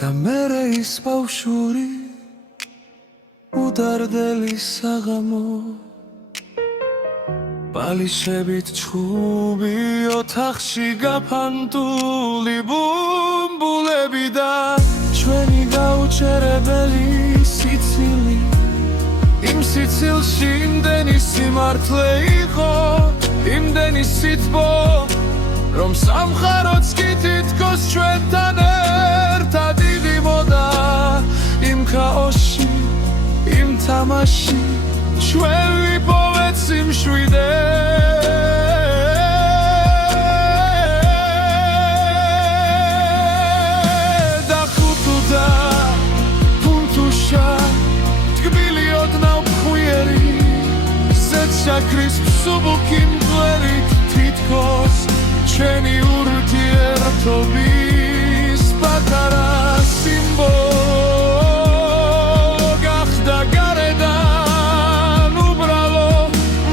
და მერე ის ბავშვური უდარდელი საღამო ბალიშებით ჩხუბი ოთახში გაფანტული ბუმბულები და ჩვენი გაუჩერებელი სიცილი იმ სიცილში იმდენი სიმართლე იყო იმდენი სითბო რომ სამხაროც კი თითქოს ჩვენთან ერთად იღიმოდა იმ ქაოსში იმ თამაში ჩვენ ვიპოვეთ სიმშვიდე და ხუთუდა ფუნთუშა თკბილი ოდნავ ფხვიერი ზედშაქრის მსუბუქი მღერით თითქოს ჩვენი ურთიერთობის პატარა სიმბოლო გახდა გარედან უბრალო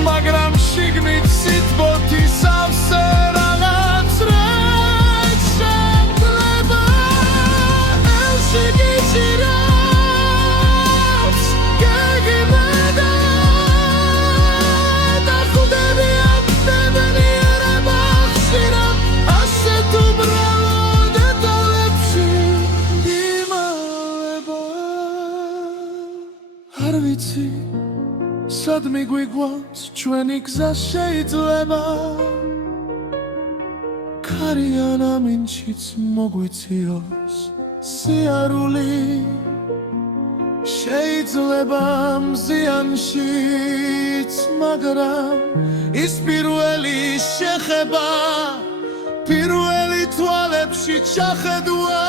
მაგრამ შიგნით სითბოთი სავსე რაღაც რეც შემძლება ელში გიჭირავს გეგმედა და ხუდები ამდენი ერება ხშირად ასეთ უბრალო დეტალებში იმალება არ ვიცი სად მიგვიგვანს ჩვენი გზა შეიძლება ქარიან ამინჩიც მოგვეციოს სიარული შეიძლება მზიანშიც მაგრამ ის პირველი შეხება პირველი თვალებში ჩახედვა